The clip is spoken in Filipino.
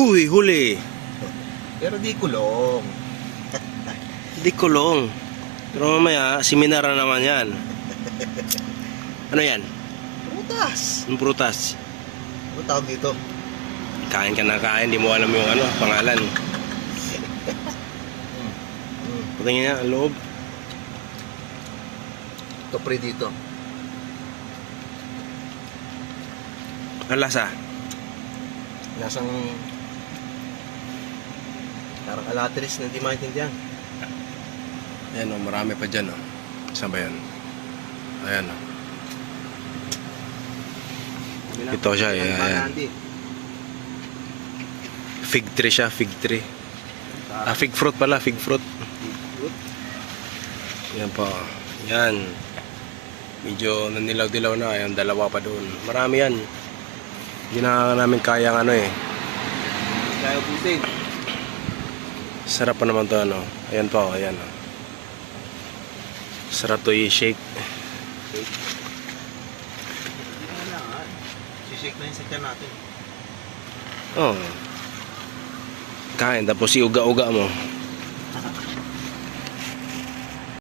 Huy, huli. Pero di kulong. Di kulong. Pero mamaya, siminara naman yan. Ano yan? Prutas. Yung prutas. Ano tawag dito? Kain ka na kain, di mo alam yung ano, pangalan. Patingin niya, ang loob. Ito pre dito. Ang lasa. Lasang parang alateris na hindi maintindihan. Ayan o, marami pa dyan o. Saan ba yan? Ayan o. Ito siya, ayan. Fig tree siya, fig tree. Ah, fig fruit pala, fig fruit. Yan po. Yan. Medyo nanilaw-dilaw na. Ayan, dalawa pa doon. Marami yan. Hindi na namin kayang ano eh. Kaya busin. Sarap pa naman to ano. Ayan po, ayan o. Sarap to i-shake. Sishake na yung sakyan natin. Oh. Kain, tapos iuga-uga mo.